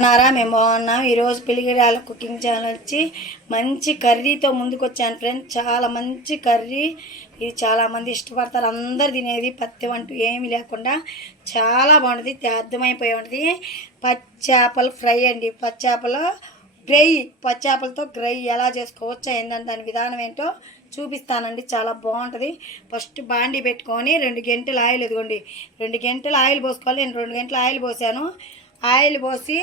ఉన్నారా? మేము బాగున్నాం. ఈరోజు పిలిగిరాల కుకింగ్ ఛానల్ వచ్చి మంచి కర్రీతో ముందుకు వచ్చాను ఫ్రెండ్స్. చాలా మంచి కర్రీ. ఇది చాలామంది ఇష్టపడతారు. అందరు తినేది పత్తి వంట ఏమీ లేకుండా చాలా బాగుంటుంది. అర్థమైపోయి ఉంటుంది. పచ్చాపలు ఫ్రై అండి. పచ్చాపలు గ్రై పచ్చాపలతో గ్రై ఎలా చేసుకోవచ్చో ఏంటంటే దాని విధానం ఏంటో చూపిస్తానండి. చాలా బాగుంటుంది. ఫస్ట్ బాండి పెట్టుకొని రెండు గంటలు ఆయిల్ ఇదిగోండి. రెండు గంటలు ఆయిల్ పోసుకోవాలి. నేను రెండు గంటలు ఆయిల్ పోసాను. ఆయిల్ పోసి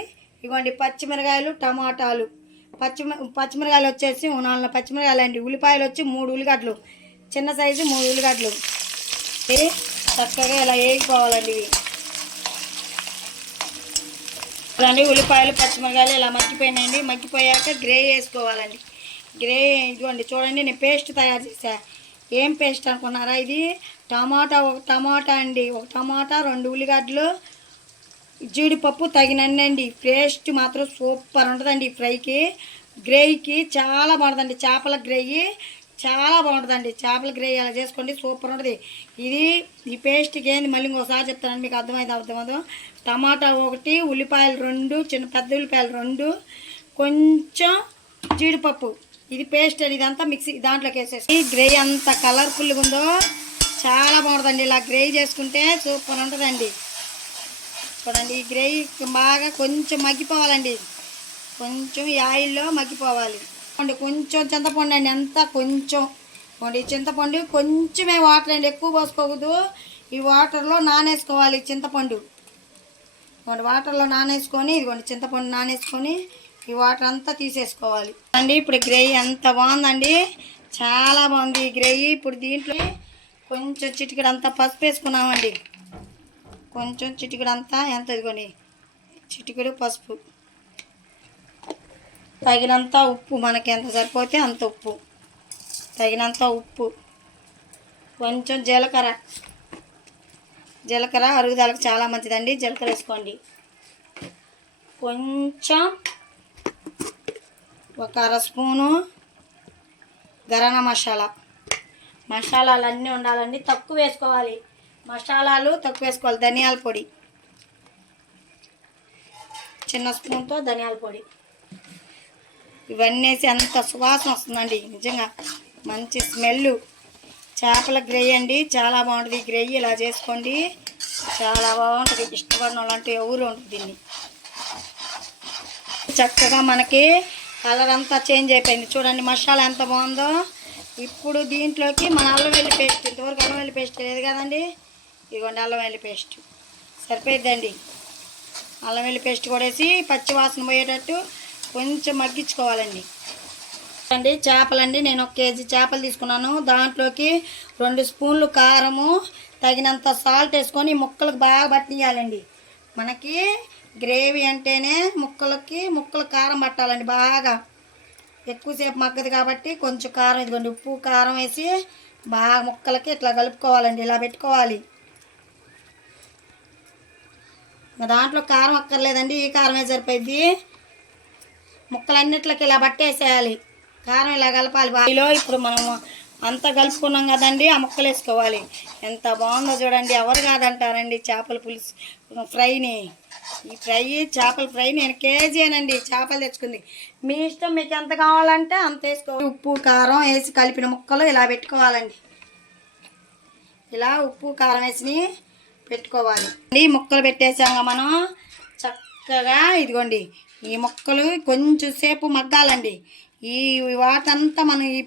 ఇవ్వండి పచ్చిమిరకాయలు టమాటాలు. పచ్చి పచ్చిమిరకాయలు వచ్చేసి నాలుగు పచ్చిమిరకాయలు అండి ఉల్లిపాయలు వచ్చి మూడు ఉల్లిగడ్డలు. చిన్న సైజు మూడు ఉల్లిగడ్డలు. చక్కగా ఇలా వేగిపోవాలండి ఇవి. ఉల్లిపాయలు పచ్చిమిరకాయలు ఇలా మగ్గిపోయినాయండి. మగ్గిపోయాక గ్రే వేసుకోవాలండి. గ్రే ఇదిగోండి చూడండి నేను పేస్ట్ తయారు చేశా. ఏం పేస్ట్ అనుకున్నారా ఇది? టమాటా ఒక టమాటా అండి. ఒక టమాటా రెండు ఉల్లిగడ్డలు జీడిపప్పు తగినండి పేస్ట్ మాత్రం సూపర్ ఉంటుందండి ఈ ఫ్రైకి. గ్రేయ్కి చాలా బాగుంటుందండి. చేపల గ్రేయి చాలా బాగుంటుందండి. చేపల గ్రే అలా చేసుకోండి సూపర్ ఉంటుంది. ఇది ఈ పేస్ట్కి ఏంది? మళ్ళీ ఇంకోసారి చెప్తానండి మీకు అర్థమైంది అర్థమవుతుంది టమాటా ఒకటి ఉల్లిపాయలు రెండు చిన్న పెద్ద ఉల్లిపాయలు రెండు కొంచెం జీడిపప్పు. ఇది పేస్ట్ అండి ఇదంతా మిక్సీ దాంట్లోకి వేసేసి ఈ గ్రే అంత కలర్ఫుల్గా ఉందో చాలా బాగుంటుందండి. ఇలా గ్రే చేసుకుంటే సూపర్ ఉంటుందండి. చూడండి ఈ గ్రేవీ బాగా కొంచెం మగ్గిపోవాలండి. కొంచెం ఈ ఆయిల్లో మగ్గిపోవాలి. అండి కొంచెం చింతపండు అండి ఎంత కొంచెం. అండి చింతపండు కొంచెమే వాటర్ అండి ఎక్కువ పోసుకోకూడదు. ఈ వాటర్లో నానేసుకోవాలి చింతపండు. ఇదిగోండి వాటర్లో నానేసుకొని ఇదిగోండి చింతపండు నానేసుకొని ఈ వాటర్ అంతా తీసేసుకోవాలి. అండి ఇప్పుడు గ్రేవీ ఎంత బాగుందండి. చాలా బాగుంది ఈ గ్రేవీ ఇప్పుడు దీంట్లో కొంచెం చిటికడంతా పసుపు వేసుకున్నామండి కొంచెం చిటికెడు అంతా ఎంత ఇదిగోండి చిటికెడు పసుపు. తగినంత ఉప్పు మనకి ఎంత సరిపోతే అంత ఉప్పు. తగినంత ఉప్పు. కొంచెం జీలకర్ర. జీలకర్ర అరుగుదలకు చాలా మంచిదండి. జీలకర్ర వేసుకోండి. కొంచెం ఒక అర స్పూను గరం మసాలా. మసాలాలు అన్నీ ఉండాలండి. తక్కువ వేసుకోవాలి. మసాలాలు తక్కువ వేసుకోవాలి ధనియాల పొడి. చిన్న స్పూన్తో ధనియాల పొడి. ఇవన్నీ వేసి అంత సువాసన వస్తుందండి నిజంగా. మంచి స్మెల్ చేపల గ్రై అండి చాలా బాగుంటుంది. ఈ గ్రై ఇలా చేసుకోండి చాలా బాగుంటుంది. ఇష్టపడిన వాళ్ళంటే ఎవరు ఉంటుంది దీన్ని. చక్కగా మనకి కలర్ అంతా చేంజ్ అయిపోయింది. చూడండి మసాలా ఎంత బాగుందో. ఇప్పుడు దీంట్లోకి మన అల్లం వెల్లి పేస్ట్ ఇంతవరకు అల్లం వెల్లి పేస్ట్ లేదు కదండి. ఇదిగోండి అల్లం వెల్లి పేస్ట్. సరిపోయిద్దండి. అల్లం వెల్లి పేస్ట్ కూడా వేసి పచ్చి వాసన పోయేటట్టు కొంచెం మగ్గించుకోవాలండి. అండి చేపలండి. నేను ఒక కేజీ చేపలు తీసుకున్నాను. దాంట్లోకి రెండు స్పూన్లు కారము తగినంత సాల్ట్ వేసుకొని ముక్కలకు బాగా పట్టియాలండి మనకి గ్రేవీ అంటేనే ముక్కలకి ముక్కలు కారం పట్టాలండి బాగా. ఎక్కువసేపు మగ్గదు కాబట్టి కొంచెం కారం ఇదిగోండి ఉప్పు కారం వేసి బాగా ముక్కలకి ఇట్లా కలుపుకోవాలండి. ఇలా పెట్టుకోవాలి. దాంట్లో కారం అక్కర్లేదండి ఈ కారమే సరిపోయింది ముక్కలన్నిట్లకి ఇలా పట్టేసేయాలి కారం ఇలా కలపాలి బాయిలో ఇప్పుడు మనం అంతా కలుపుకున్నాం కదండి ఆ ముక్కలు వేసుకోవాలి. ఎంత బాగుందో చూడండి. ఎవరు కాదంటారండి చేపల పులుసు? ఫ్రైని. ఈ ఫ్రై చేపల ఫ్రై నేను కేజీనండి చేపలు తెచ్చుకుంది. మీ ఇష్టం మీకు ఎంత కావాలంటే అంత వేసుకోవాలి ఉప్పు కారం వేసి కలిపిన ముక్కలు ఇలా పెట్టుకోవాలండి. ఇలా ఉప్పు కారం వేసి పెట్టుకోవాలి. ఈ ముక్కలు పెట్టేసాక మనం. చక్కగా ఇదిగోండి. ఈ ముక్కలు కొంచెం సేపు మగ్గాలండి. ఈ వాటంతా మనం ఈ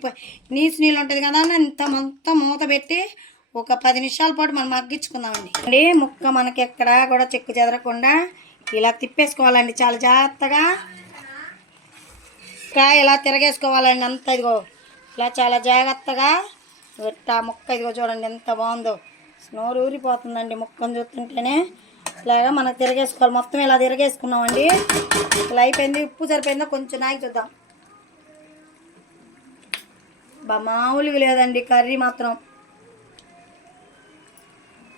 నీసు నీళ్ళు ఉంటుంది కదా ఇంత మొత్తం మూత పెట్టి ఒక పది నిమిషాల పాటు మనం మగ్గించుకుందామండి. అండి ముక్క మనకి ఎక్కడా కూడా చెక్కు చెదరకుండా ఇలా తిప్పేసుకోవాలండి. చాలా జాగ్రత్తగా. ఇంకా ఇలా తిరగేసుకోవాలండి అంత ఇదిగో. ఇలా చాలా జాగ్రత్తగా. ఇట్టా ముక్క ఇదిగో చూడండి ఎంత బాగుందో. నోరు ఊరిపోతుందండి ముక్కను చూస్తుంటేనే. ఇలాగా మనం తిరగేసుకోవాలి. మొత్తం ఇలా తిరగేసుకున్నామండి. ఇలా అయిపోయింది. ఉప్పు సరిపోయిందో? కొంచెం నాకి చూద్దాం. బా మామూలుగా లేదండి. కర్రీ మాత్రం.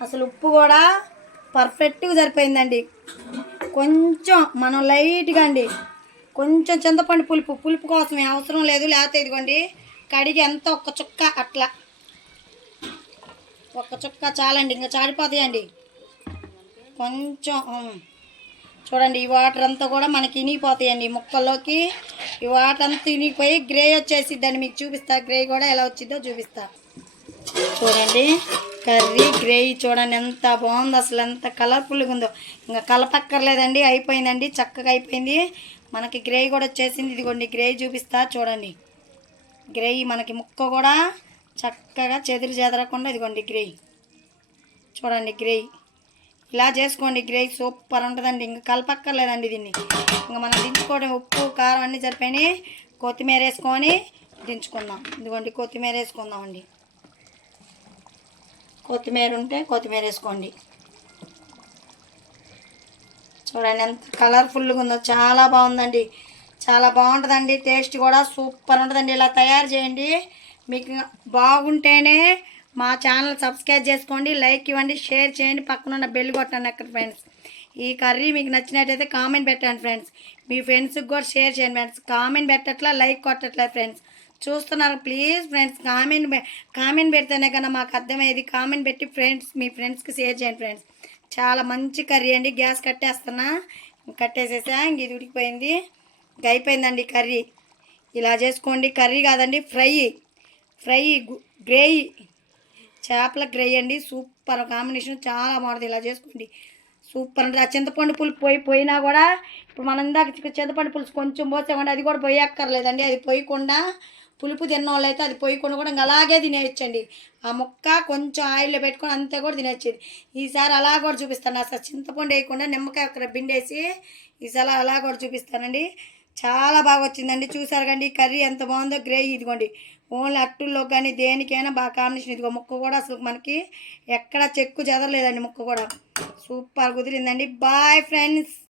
అసలు ఉప్పు కూడా పర్ఫెక్ట్గా సరిపోయిందండి. కొంచెం మనం లైట్గా అండి. కొంచెం చింతపండు పులుపు. పులుపు కోసం అవసరం లేదు. లేకపోతే ఇదిగోండి. కడిగి ఎంత ఒక్క చుక్క అట్లా. ఒక్క చుక్క చాలండి ఇంకా చాడిపోతాయండి కొంచెం చూడండి ఈ వాటర్ అంతా కూడా మనకి ఇనిగిపోతాయండి ముక్కల్లోకి. ఈ వాటర్ అంతా ఇనిగిపోయి గ్రే వచ్చేసిద్దండి మీకు చూపిస్తా. గ్రే కూడా ఎలా వచ్చిందో చూపిస్తా. చూడండి కర్రీ గ్రే చూడండి ఎంత బాగుందో అసలు ఎంత కలర్ఫుల్గా ఉందో. ఇంకా కలపక్కర్లేదండి అయిపోయిందండి చక్కగా అయిపోయింది. మనకి గ్రే కూడా వచ్చేసింది. ఇదిగోండి గ్రే చూపిస్తా చూడండి. గ్రే మనకి ముక్క కూడా చక్కగా చెదిరి చెదరకుండా ఇదిగోండి గ్రే. చూడండి గ్రే. ఇలా చేసుకోండి గ్రే. సూపర్ ఉంటుందండి. ఇంకా కలపక్కర్లేదండి దీన్ని. ఇంకా మనం దించుకోవడం ఉప్పు కారం అన్నీ సరిపోయి కొత్తిమీర వేసుకొని దించుకుందాం. ఇదిగోండి కొత్తిమీర వేసుకుందామండి. కొత్తిమీర ఉంటే కొత్తిమీర వేసుకోండి. చూడండి ఎంత కలర్ఫుల్గా ఉందో. చాలా బాగుందండి. చాలా బాగుంటుందండి. టేస్ట్ కూడా సూపర్ ఉంటుందండి. ఇలా తయారు చేయండి. మీకు బాగుంటేనే మా ఛానల్ సబ్స్క్రైబ్ చేసుకోండి లైక్ ఇవ్వండి షేర్ చేయండి పక్కన ఉన్న బెల్ కొట్టండి అక్కడ ఫ్రెండ్స్. ఈ కర్రీ మీకు నచ్చినట్టయితే కామెంట్ పెట్టండి ఫ్రెండ్స్. మీ ఫ్రెండ్స్కి కూడా షేర్ చేయండి ఫ్రెండ్స్. కామెంట్ పెట్టట్లా లైక్ కొట్టట్లే ఫ్రెండ్స్. చూస్తున్నారు ప్లీజ్ ఫ్రెండ్స్ కామెంట్ కామెంట్ పెడితేనే కన్నా మాకు అర్థమయ్యేది. కామెంట్ పెట్టి ఫ్రెండ్స్ మీ ఫ్రెండ్స్కి షేర్ చేయండి ఫ్రెండ్స్. చాలా మంచి కర్రీ అండి. గ్యాస్ కట్టేస్తున్నా కట్టేసేసా ఇంక ఇది ఉడికిపోయింది. ఇంక అయిపోయిందండి కర్రీ. ఇలా చేసుకోండి. కర్రీ కాదండి ఫ్రై. ఫ్రై గు- చేపల గ్రై అండి. Super combination. చాలా బాగుంటుంది ఇలా చేసుకోండి. సూపర్ ఉంటుంది ఆ చింతపండు పులుసు పోయి పోయినా కూడా ఇప్పుడు మనం ఇందాక చింతపండు పులుసు కొంచెం పోసామండి అది కూడా పోయక్కర్లేదండి. అది పోయకుండా పులుపు తిన్న అయితే అది పోయకుండా కూడా ఇంకా అలాగే తినేయచ్చండి. ఆ ముక్క కొంచెం ఆయిల్లో పెట్టుకొని అంతే కూడా తినేచ్చేది ఈసారి అలా కూడా చూపిస్తాను. అసలు చింతపండు వేయకుండా నిమ్మకాయ అక్కడ బిండేసి ఈసారి అలా కూడా చూపిస్తానండి. చాలా బాగా వచ్చిందండి. చూసారు కండి కర్రీ ఎంత బాగుందో. గ్రేవీ ఇదిగోండి. ఓన్లీ అట్టుల్లో కానీ దేనికైనా బాగా కాంబినేషన్ ఇదిగో ముక్క కూడా అసలు మనకి ఎక్కడ చెక్కు చెదరలేదండి ముక్క కూడా. సూపర్ కుదిరిందండి. Bye friends.